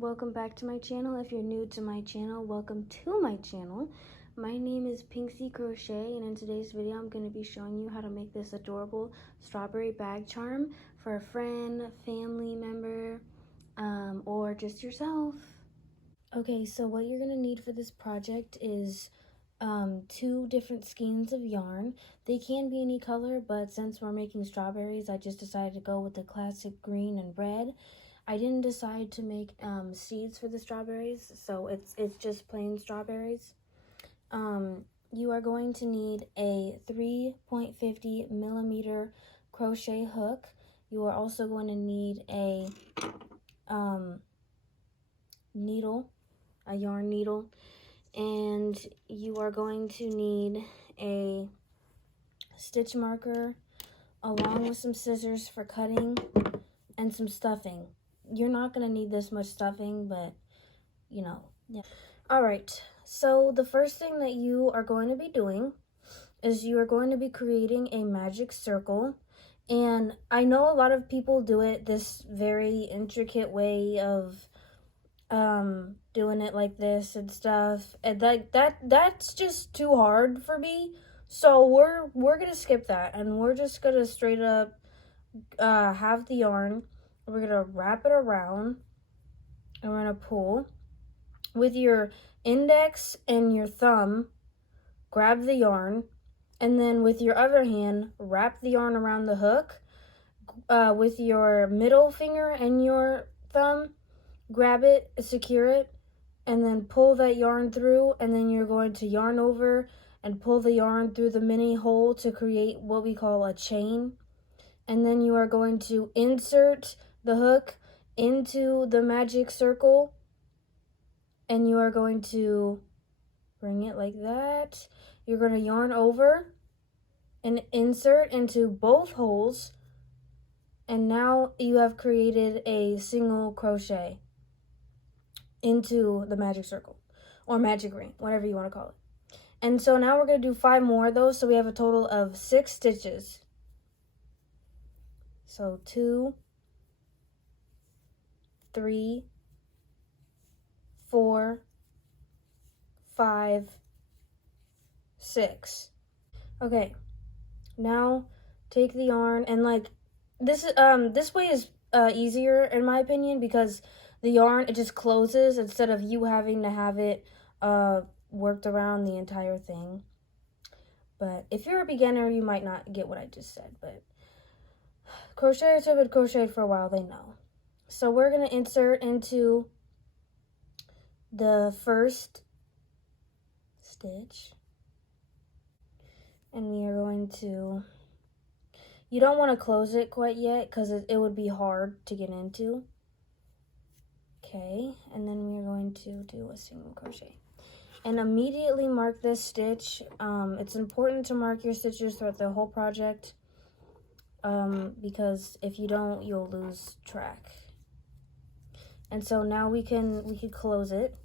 and welcome back to my channel. If you're new to my channel, welcome to my channel. My name is Pinksy Crochet, and in today's video I'm going to be showing you how to make this adorable strawberry bag charm for a friend, family member, or just yourself. Okay, so what you're going to need for this project is 2 different skeins of yarn. They can be any color, but since we're making strawberries, I just decided to go with the classic green and red. I didn't decide to make seeds for the strawberries, so it's just plain strawberries. You are going to need a 3.50 millimeter crochet hook. You are also going to need a needle, a yarn needle, and you are going to need a stitch marker along with some scissors for cutting and some stuffing. You're not going to need this much stuffing, but you know, yeah. All right, so the first thing that you are going to be doing is you are going to be creating a magic circle. And I know a lot of people do it this very intricate way of doing it like this and stuff, and that's just too hard for me. So we're gonna skip that, and we're just gonna straight up have the yarn. We're gonna wrap it around, and we're gonna pull with your index and your thumb. Grab the yarn, and then with your other hand wrap the yarn around the hook. With your middle finger and your thumb, grab it, secure it, and then pull that yarn through, and then you're going to yarn over and pull the yarn through the mini hole to create what we call a chain. And then you are going to insert the hook into the magic circle, and you are going to bring it like that. You're going to yarn over and insert into both holes, and now you have created a single crochet into the magic circle or magic ring, whatever you want to call it. And so now we're going to do 5 more of those, so we have a total of 6 stitches. So 2, 3, 4, 5, 6. Okay, now take the yarn, and like this way is easier in my opinion, because the yarn, it just closes instead of you having to have it worked around the entire thing. But if you're a beginner, you might not get what I just said, but crocheters who have been crocheted for a while, they know. So we're going to insert into the first stitch, and we are going to, you don't want to close it quite yet because it would be hard to get into. Okay, and then we are going to do a single crochet and immediately mark this stitch. It's important to mark your stitches throughout the whole project, because if you don't, you'll lose track. And so now we can close it.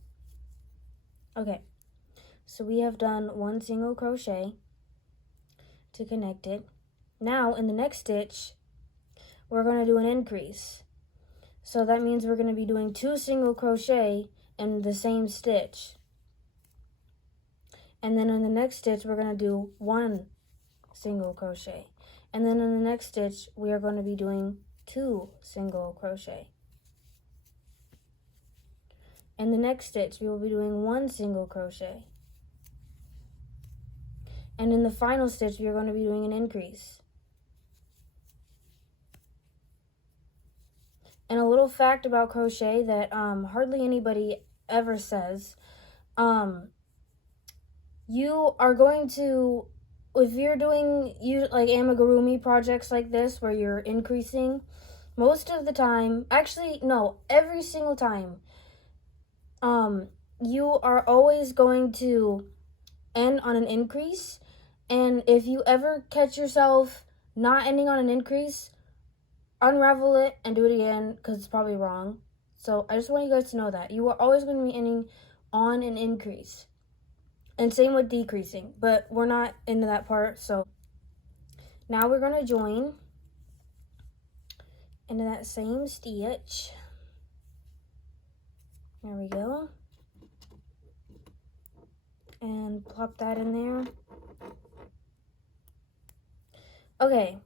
Okay, so we have done 1 single crochet to connect it. Now in the next stitch, we're going to do an increase. So that means we're going to be doing 2 single crochet in the same stitch. And then in the next stitch, we're going to do 1 single crochet. And then in the next stitch, we are going to be doing 2 single crochet. In the next stitch, we will be doing 1 single crochet. And in the final stitch, we are going to be doing an increase. And a little fact about crochet that hardly anybody ever says, you are going to, if you're doing like amigurumi projects like this where you're increasing, most of the time, actually no, every single time, you are always going to end on an increase. And if you ever catch yourself not ending on an increase, unravel it and do it again, because it's probably wrong. So I just want you guys to know that you are always going to be ending on an increase. And same with decreasing, but we're not into that part. So now we're going to join into that same stitch. There we go. And plop that in there. Okay,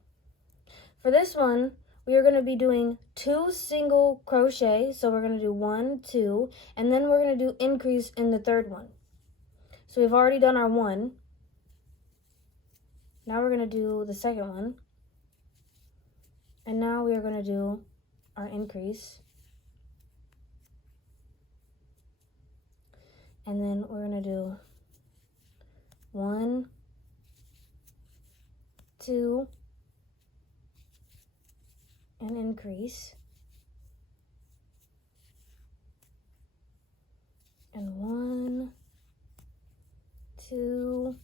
for this one, we are going to be doing 2 single crochet. So we're going to do 1, 2, and then we're going to do increase in the third one. So we've already done our 1. Now we're going to do the second one. And now we are going to do our increase. And then we're going to do 1, 2, and increase. And 1, 2,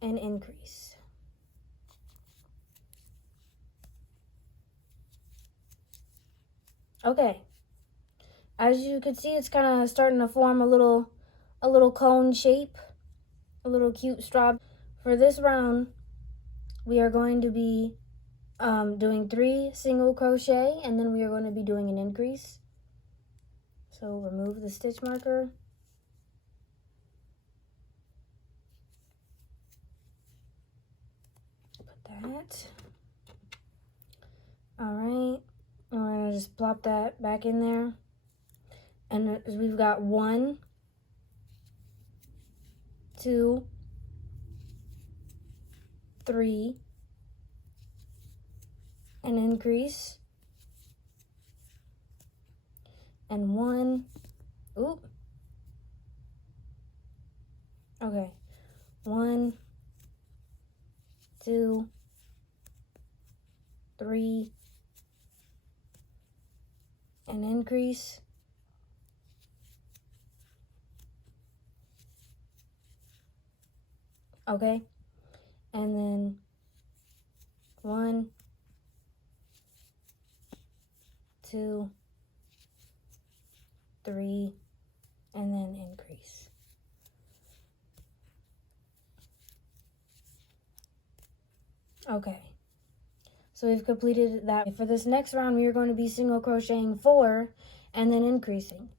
and increase. Okay. As you can see, it's kind of starting to form a little cone shape, a little cute straw. For this round, we are going to be doing 3 single crochet, and then we are going to be doing an increase. So remove the stitch marker. Put that. All right, and we're gonna just plop that back in there. And we've got 1, 2, 3, and increase. And 1, oop. Okay, 1, 2, 3, and increase. Okay, and then 1, 2, 3, and then increase. Okay, so we've completed that. For this next round, we are going to be single crocheting 4 and then increasing.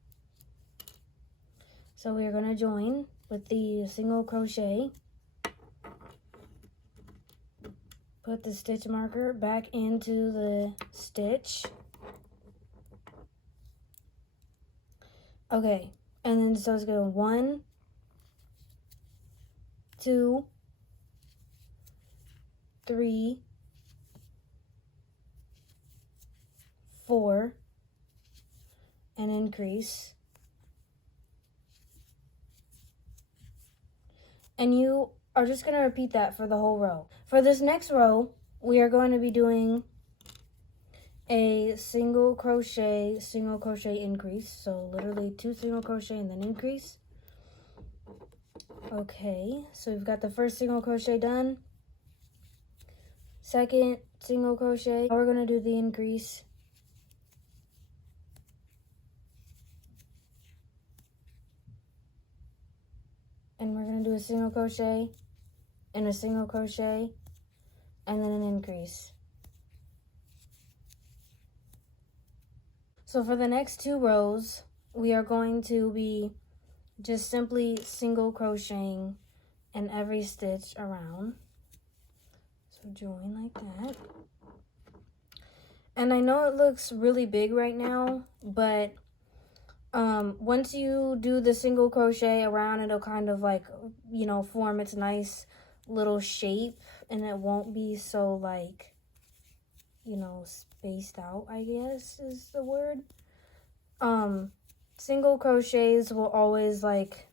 So we are going to join with the single crochet. Put the stitch marker back into the stitch. Okay, and then so it's going 1, 2, 3, 4, and increase. And you are just going to repeat that for the whole row. For this next row, we are going to be doing a single crochet increase. So literally 2 single crochet and then increase. Okay, so we've got the first single crochet done. Second single crochet. Now we're going to do the increase. And we're going to do a single crochet and a single crochet and then an increase. So for the next 2 rows, we are going to be just simply single crocheting in every stitch around. So join like that. And I know it looks really big right now, but once you do the single crochet around, it'll kind of like, you know, form its nice little shape, and it won't be so like, you know, spaced out, I guess is the word. Single crochets will always like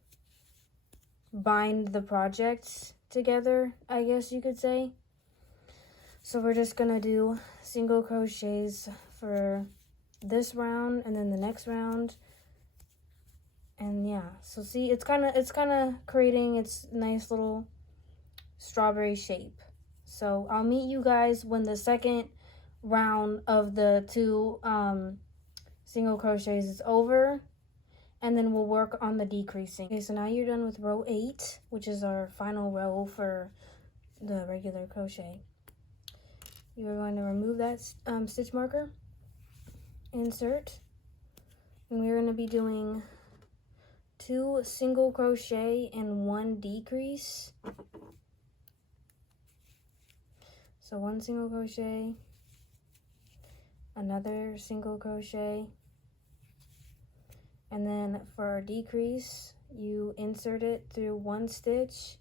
bind the projects together, I guess you could say. So we're just gonna do single crochets for this round and then the next round. And yeah, so see, it's kind of creating its nice little strawberry shape. So I'll meet you guys when the second round of the 2 single crochets is over, and then we'll work on the decreasing. Okay, so now you're done with row 8, which is our final row for the regular crochet. You're going to remove that stitch marker, insert, And we're going to be doing 2 single crochet and 1 decrease. So 1 single crochet, another single crochet, and then for our decrease, you insert it through 1 stitch,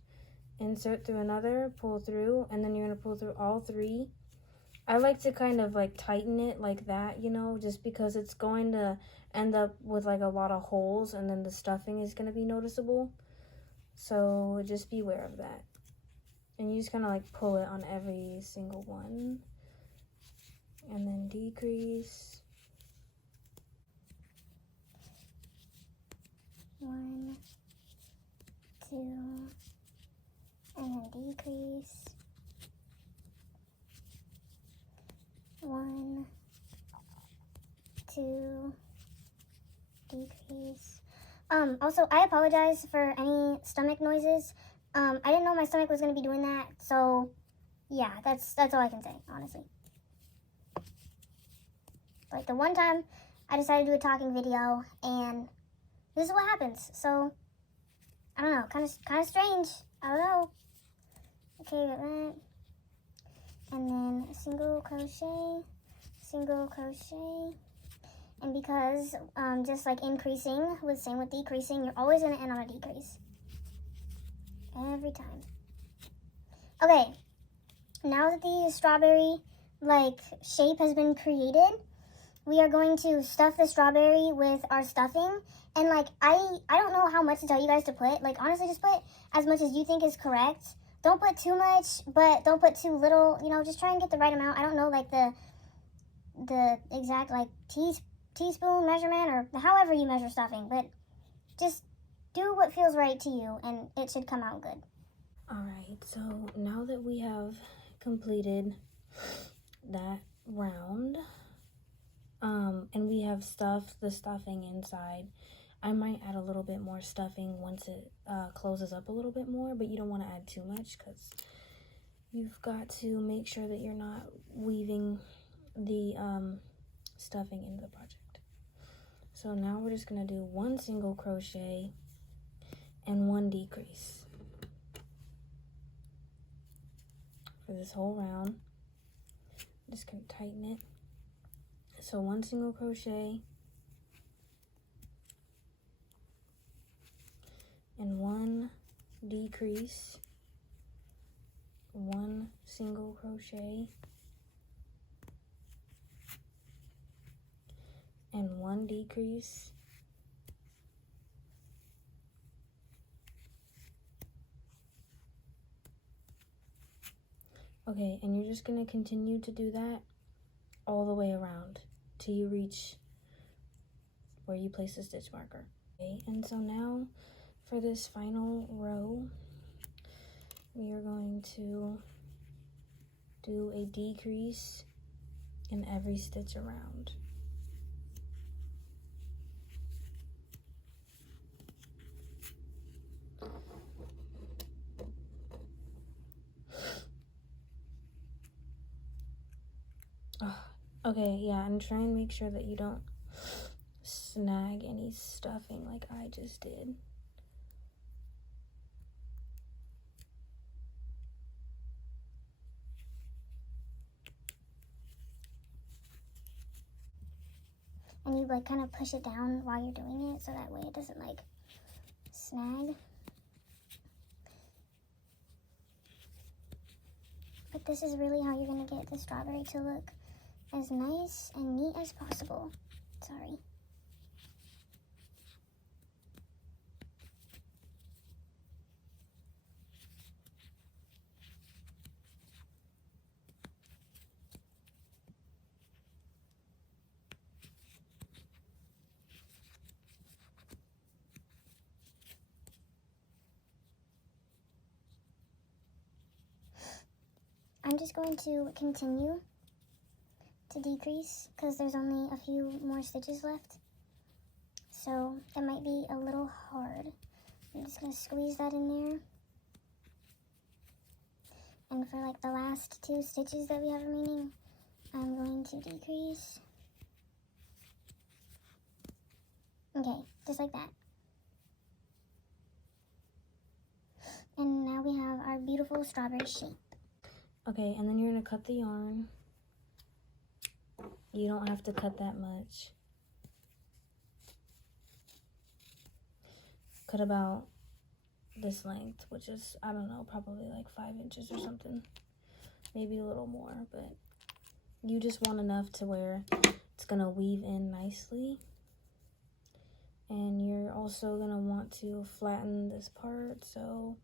insert through another, pull through, and then you're going to pull through all 3. I like to kind of like tighten it like that, you know, just because it's going to end up with like a lot of holes, and then the stuffing is going to be noticeable. So just beware of that. And you just kind of like pull it on every single one. And then decrease. 1, 2, and then decrease. 1, 2, decrease. Also, I apologize for any stomach noises. I didn't know my stomach was going to be doing that, so yeah, that's all I can say, honestly. Like the one time I decided to do a talking video, and this is what happens. So I don't know, kind of strange. I don't know. Okay, got that. And then single crochet, and because just like increasing with same with decreasing, you're always going to end on a decrease every time. Okay, now that the strawberry like shape has been created, we are going to stuff the strawberry with our stuffing. And like I don't know how much to tell you guys to put. Like honestly, just put as much as you think is correct. Don't put too much, but don't put too little. You know, just try and get the right amount. I don't know like the exact like teaspoon measurement or however you measure stuffing, but just do what feels right to you, and it should come out good. Alright, so now that we have completed that round, and we have stuffed the stuffing inside, I might add a little bit more stuffing once it closes up a little bit more, but you don't want to add too much because you've got to make sure that you're not weaving the stuffing into the project. So now we're just going to do 1 single crochet and 1 decrease for this whole round. I'm just going to tighten it. So 1 single crochet and 1 decrease, 1 single crochet and 1 decrease, okay, and you're just going to continue to do that all the way around till you reach where you place the stitch marker. Okay, and so now for this final row, we are going to do a decrease in every stitch around. Okay, yeah, and try and make sure that you don't snag any stuffing like I just did. And you like kind of push it down while you're doing it, so that way it doesn't like snag. But this is really how you're gonna get the strawberry to look as nice and neat as possible. Sorry. I'm just going to continue to decrease because there's only a few more stitches left. So it might be a little hard. I'm just going to squeeze that in there. And for like the last 2 stitches that we have remaining, I'm going to decrease. Okay, just like that. And now we have our beautiful strawberry shape. Okay, and then you're gonna cut the yarn. You don't have to cut that much. Cut about this length, which is, I don't know, probably like 5 inches or something. Maybe a little more, but you just want enough to where it's gonna weave in nicely. And you're also gonna want to flatten this part, so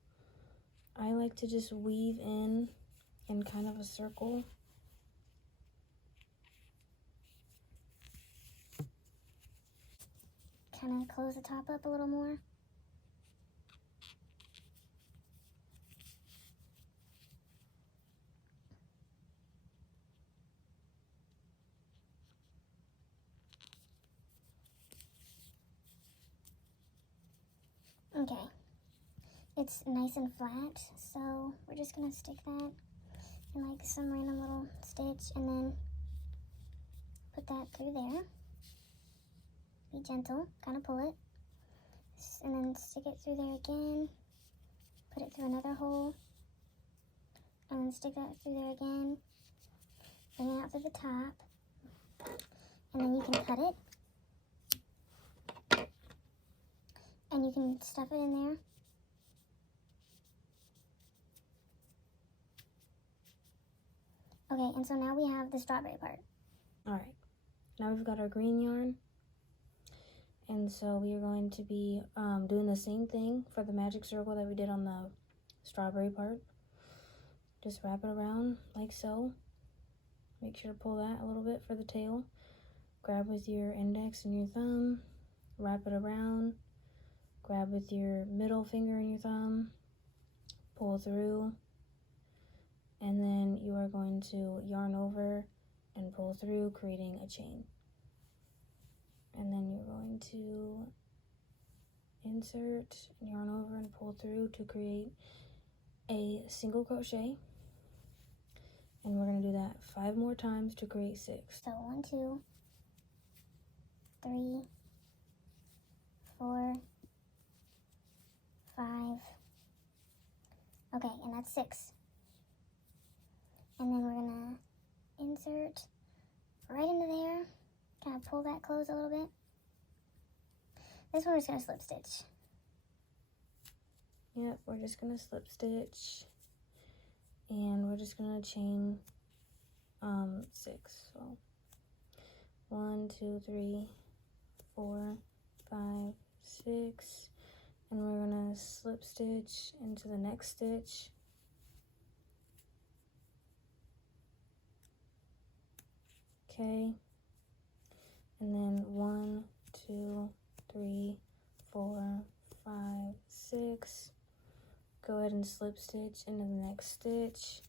I like to just weave in kind of a circle. Kind of close the top up a little more. Okay, it's nice and flat, so we're just gonna stick that in like some random little stitch and then put that through there. Be gentle, kind of pull it, and then stick it through there again, put it through another hole, and then stick that through there again, bring it out through the top, and then you can cut it, and you can stuff it in there. Okay, and so now we have the strawberry part. Alright, now we've got our green yarn. And so we are going to be doing the same thing for the magic circle that we did on the strawberry part. Just wrap it around like so. Make sure to pull that a little bit for the tail. Grab with your index and your thumb. Wrap it around. Grab with your middle finger and your thumb. Pull through. And then you are going to yarn over and pull through, creating a chain. And then you're going to insert, yarn over, and pull through to create a single crochet. And we're going to do that 5 more times to create 6. So 1, 2, 3, 4, 5. Okay, and that's 6. And then we're gonna insert right into there. Kind of pull that close a little bit. This one we're just gonna slip stitch. Yep, we're just gonna slip stitch, and we're just gonna chain 6. So 1, 2, 3, 4, 5, 6, and we're gonna slip stitch into the next stitch. Okay, and then 1, 2, 3, 4, 5, 6. Go ahead and slip stitch into the next stitch,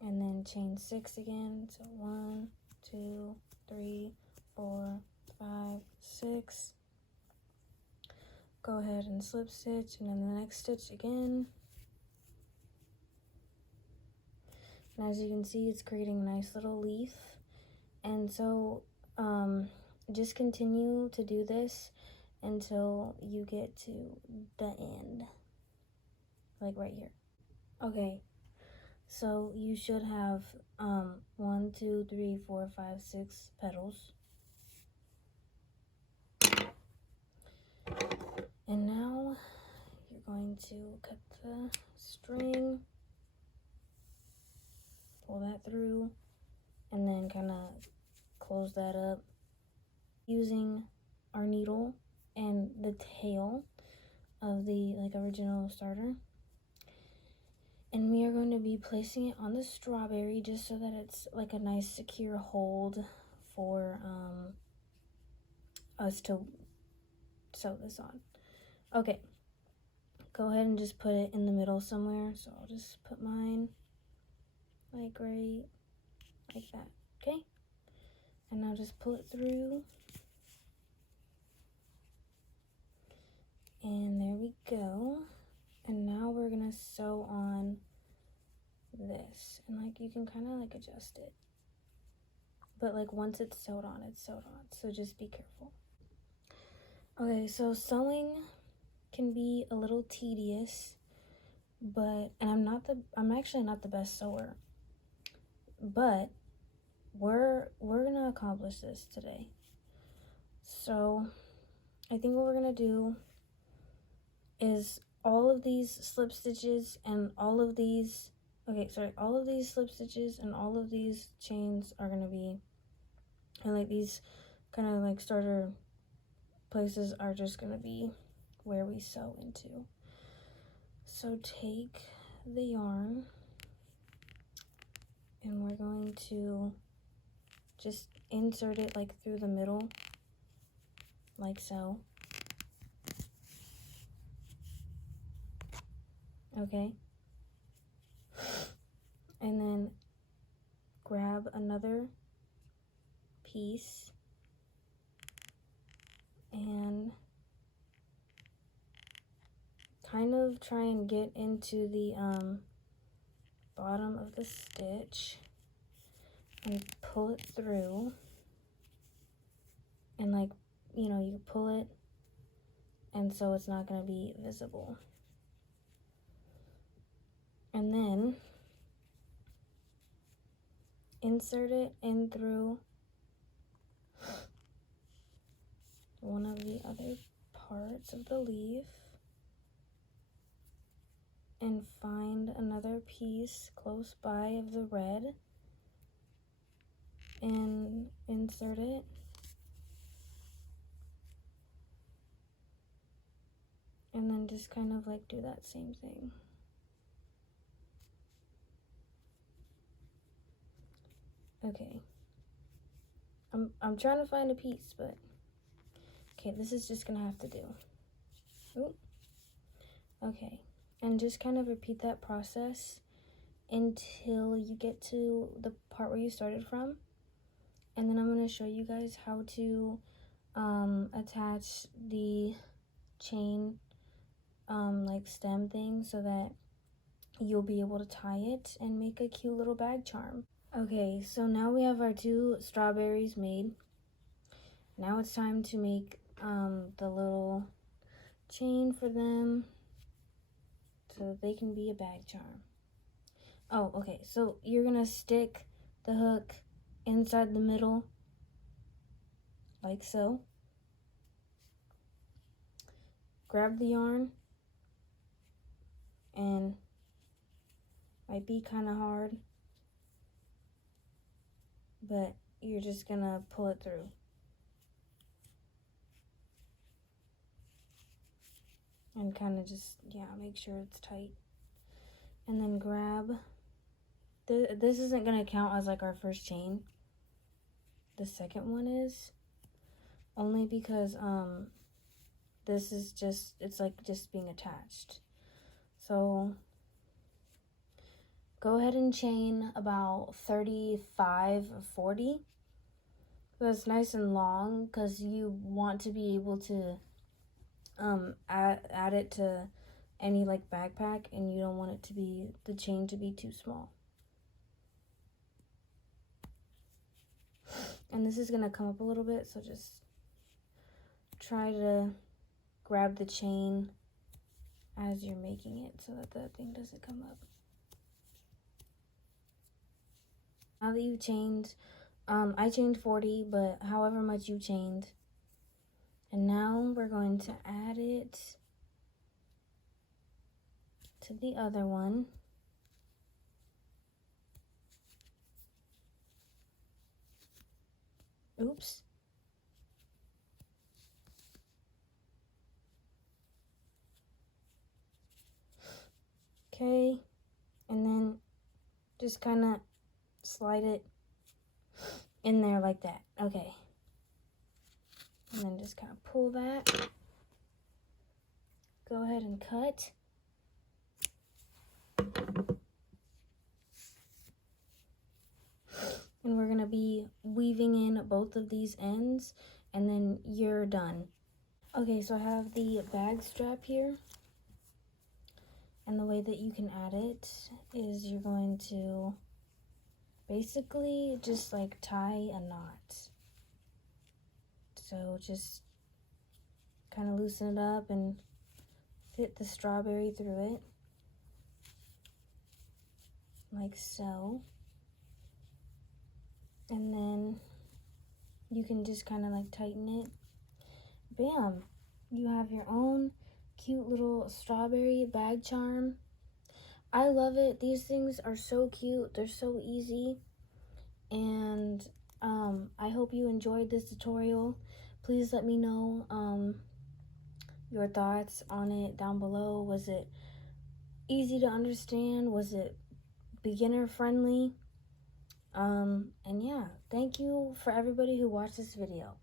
and then chain 6 again. So 1, 2, 3, 4, 5, 6. Go ahead and slip stitch, and then the next stitch again. And as you can see, it's creating a nice little leaf. And so just continue to do this until you get to the end, like right here. Okay, so you should have 1, 2, 3, 4, 5, 6 petals. And now you're going to cut the string, pull that through, and then kind of close that up using our needle and the tail of the original starter. And we are going to be placing it on the strawberry just so that it's like a nice secure hold for us to sew this on. Okay, go ahead and just put it in the middle somewhere. So I'll just put mine like right like that, okay? And now just pull it through. And there we go. And now we're gonna sew on this. And you can kind of adjust it but like once it's sewed on, it's sewed on. So just be careful. Okay, so sewing can be a little tedious, but I'm actually not the best sewer, but we're gonna accomplish this today. So I think what we're gonna do is all of these slip stitches and all of these slip stitches and all of these chains are gonna be, and like these kind of like starter places are just gonna be where we sew into. So take the yarn and we're going to just insert it like through the middle, like so. Okay. And then grab another piece and kind of try and get into the bottom of the stitch and pull it through, and like, you know, you pull it and so it's not going to be visible. And then insert it in through one of the other parts of the leaf and find another piece close by of the red and insert it. And then just kind of like do that same thing. Okay. I'm trying to find a piece, but okay, this is just gonna have to do. Ooh. Okay. And just kind of repeat that process until you get to the part where you started from. And then I'm gonna show you guys how to attach the chain like stem thing so that you'll be able to tie it and make a cute little bag charm. Okay, so now we have our 2 strawberries made. Now it's time to make the little chain for them so that they can be a bag charm. Oh, okay, so you're gonna stick the hook inside the middle, like so. Grab the yarn, and might be kind of hard, but you're just gonna pull it through. And kind of just, yeah, make sure it's tight. And then grab, this isn't gonna count as like our first chain. The second one is, only because this is just, it's like just being attached. So go ahead and chain about 35 or 40. That's nice and long because you want to be able to add it to any like backpack, and you don't want it to be, the chain to be too small. And this is gonna come up a little bit, so just try to grab the chain as you're making it so that the thing doesn't come up. Now that you've chained, I chained 40, but however much you chained. And now we're going to add it to the other one. Oops. Okay, and then just kind of slide it in there like that. Okay. And then just kind of pull that. Go ahead and cut. And we're going to be weaving in both of these ends, and then you're done. Okay, so I have the bag strap here. And the way that you can add it is you're going to basically just like tie a knot. So just kind of loosen it up and fit the strawberry through it, like so. And then you can just kind of like tighten it. Bam! You have your own cute little strawberry bag charm. I love it. These things are so cute. They're so easy. And I hope you enjoyed this tutorial. Please let me know your thoughts on it down below. Was it easy to understand? Was it beginner friendly? And yeah, thank you for everybody who watched this video.